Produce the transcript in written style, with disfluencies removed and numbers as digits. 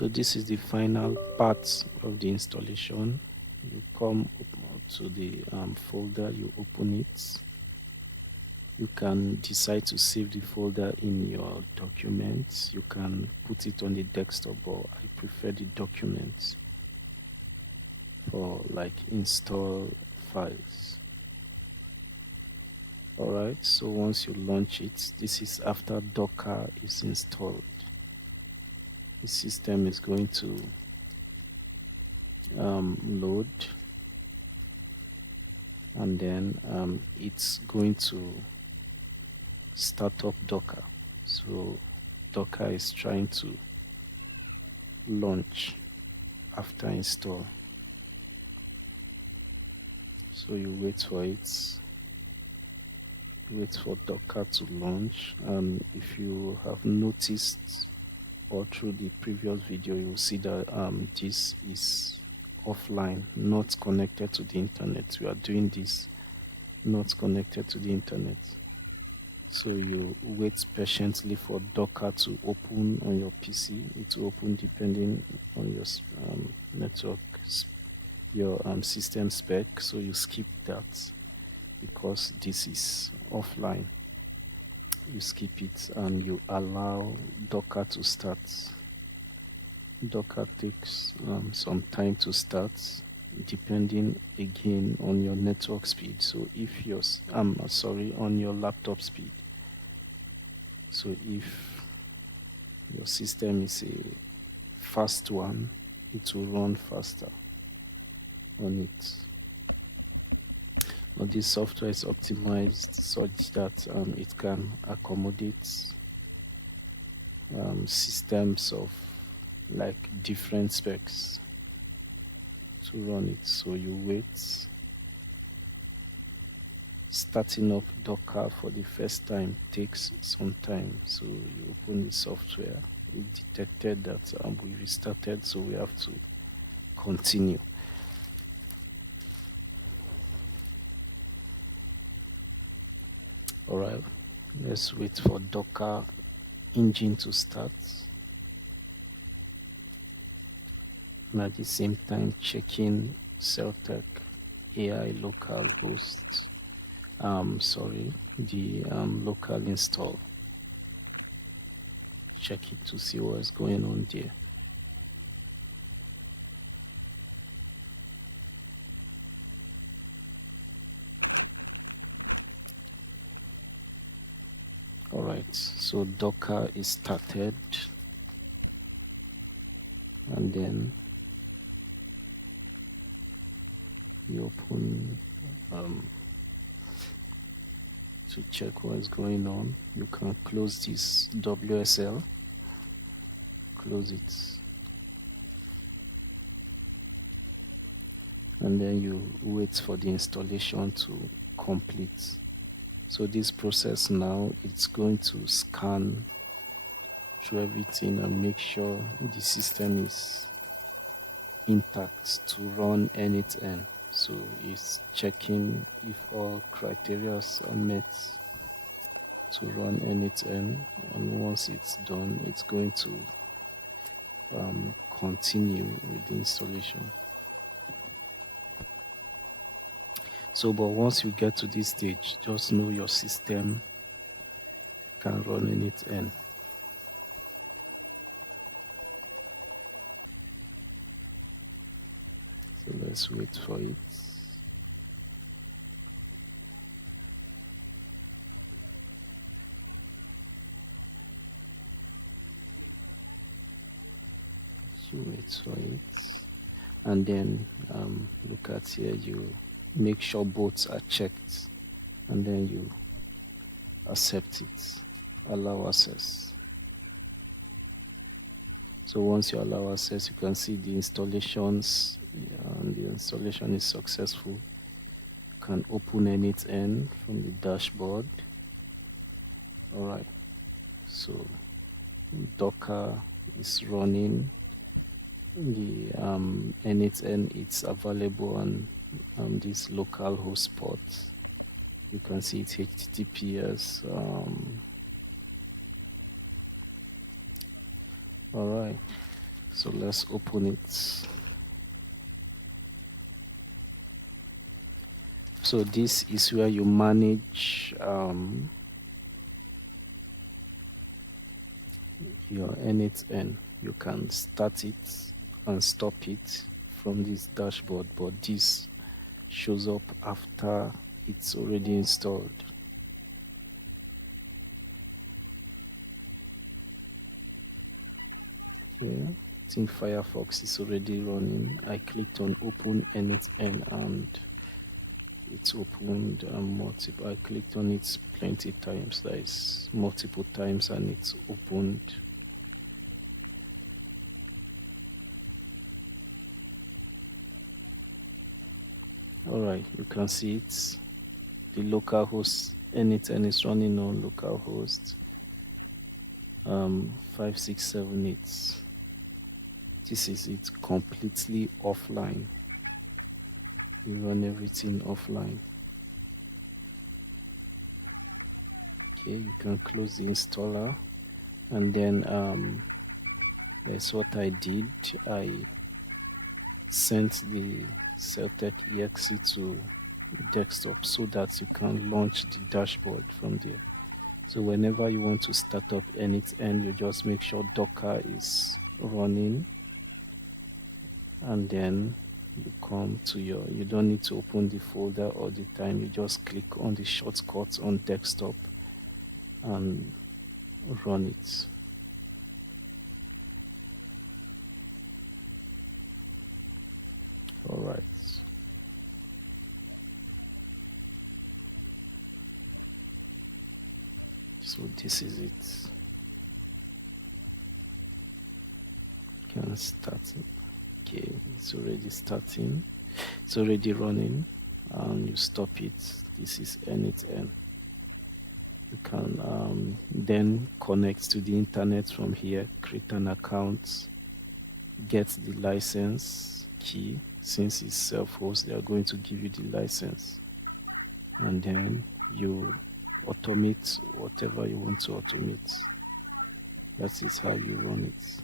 So this is the final part of the installation. You come to the folder, you open it. You can decide to save the folder in your documents. You can put it on the desktop, but I prefer the documents for like install files. Alright, so once you launch it, this is after Docker is installed. The system is going to load, and then it's going to start up Docker. So Docker is trying to launch after install. So you wait for it, wait for Docker to launch. And if you have noticed, or through the previous video, you will see that this is offline, not connected to the internet. We are doing this not connected to the internet. So you wait patiently for Docker to open on your PC. It will open depending on your network, your system spec. So you skip that because this is offline. You skip it and you allow Docker to start. Docker takes some time to start, depending again on your network speed. So if you're on your laptop speed. So if your system is a fast one, it will run faster on it. But this software is optimized such that it can accommodate systems of like different specs to run it. So you wait. Starting up Docker for the first time takes some time. So you open the software. It detected that we restarted, so we have to continue. Alright, let's wait for Docker engine to start. And at the same time checking SeltechAI Local hosts. The local install. Check it to see what's going on there. Alright, so Docker is started, and then you open to check what's going on. You can close this WSL, close it, and then you wait for the installation to complete. So this process now, it's going to scan through everything and make sure the system is intact to run n8n. So it's checking if all criteria are met to run n8n, and once it's done, it's going to continue with the installation. So, but once you get to this stage, just know your system can run n8n. So let's wait for it. So wait for it, and then look at here. You make sure both are checked, and then you accept it, allow access. So once you allow access, you can see the installations, and the installation is successful. You can open n8n from the dashboard. Alright, so Docker is running. The n8n, it's available on this local host port. You can see it's HTTPS. Alright, So let's open it. So this is where you manage your n8n. You can start it and stop it from this dashboard, but this shows up after it's already installed. Yeah, I think Firefox is already running. I clicked on open n8n and it's opened multiple. I clicked on it plenty times, that is multiple times, and it's opened. Alright, you can see it. The local host n8n is running on localhost 5678. This is it completely offline. We run everything offline. Okay, you can close the installer, and then that's what I did. I sent the SeltechAI to desktop so that you can launch the dashboard from there. So whenever you want to start up n8n, you just make sure Docker is running, and then you come to you don't need to open the folder all the time. You just click on the shortcut on desktop and run it. All right. So this is it. Can start it. Okay, it's already starting. It's already running, and you stop it. This is n8n. You can then connect to the internet from here, create an account, get the license key. Since it's self-host, they are going to give you the license, and then you automate whatever you want to automate. That is how you run it.